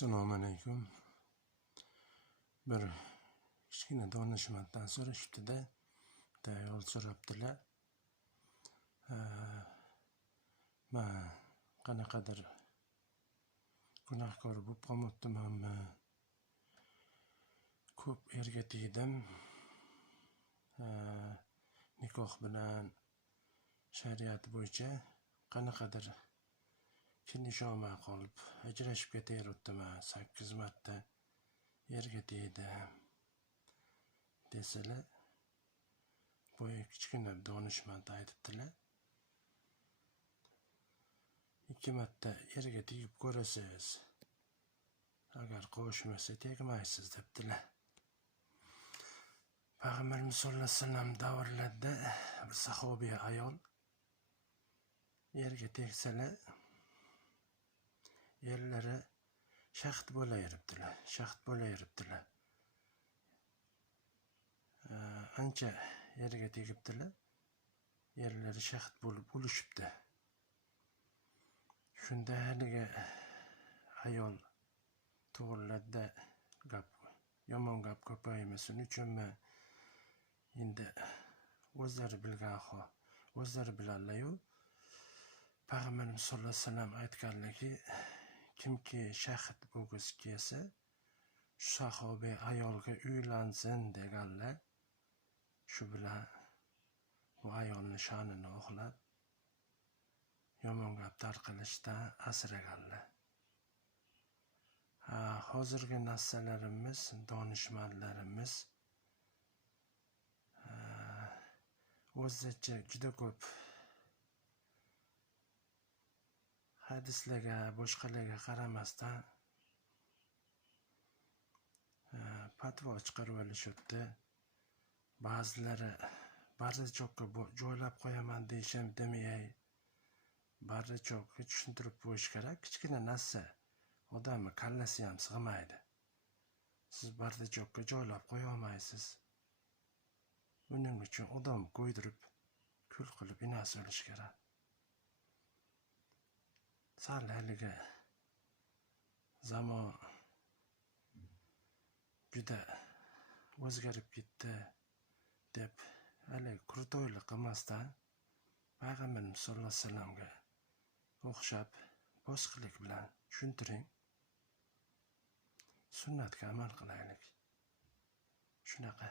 Assalomu alaykum. Bir kichkina donishmanddan so'rashibdi-da, ayol so'rabdilar. Men qanaqadir gunohkor bo'lib qolmoqdimanmi? Ko'p erga tegdim. Nikoh bilan shariat bo'yicha qanaqadir kelisholmay qolib ajrashib ketaveribdiman. 8 marta erga tegdim desalar, boya kichkina donishmand aytibdilar. 2 marta erga tegib ko'rasiz, agar qovushmasa tegmaysiz debdilar. Payg'ambarimiz sollallohu alayhi vasallam davrlarida bir sahobiya ayol erga tegsalar, erlari shahid bo'laveribdilar. Ancha erga tegibdilar, erlari shahid bo'lib o'lishibdi. Shunda haligi ayol to'g'rilarda yomon gap ko'paymasin uchunmi, endi o'zlari biladilar-yu. Payg'ambarimiz sollallohu alayhi vasallam aytganlarki, kimki shahid bo'lgisi kelsa, shu sahobiy ayolga uylansin deganlar. Shu bilan bu ayolni sha'nini oqlab, yomon gap tarqalishdan asraganlar. Hozirgi nassalarimiz, donishmandlarimiz o'zicha juda ko'p hadislarga, boshqalarga qaramasdan fatvo chiqarib olishibdi. Ba'zilari barzachoqqa joylab qo'yaman deyishim demay, barzachoqqa tushuntirib qo'yish kerak. Kichkina narsa odamni kallasi ham sig'maydi. Siz barzachoqqa joylab qo'ya olmaysiz. Buning uchun odam qo'ydirib, kul qilib inasi olish kerak. Sal haligi zamon juda o'zgarib ketdi deb haligi krutoylik qilmasdan, Payg'ambarimiz sollallohu alayhi vasallamga o'xshab bosiqlik bilan tushuntiring. Sunnatga amal qilaylik. Shunaqa.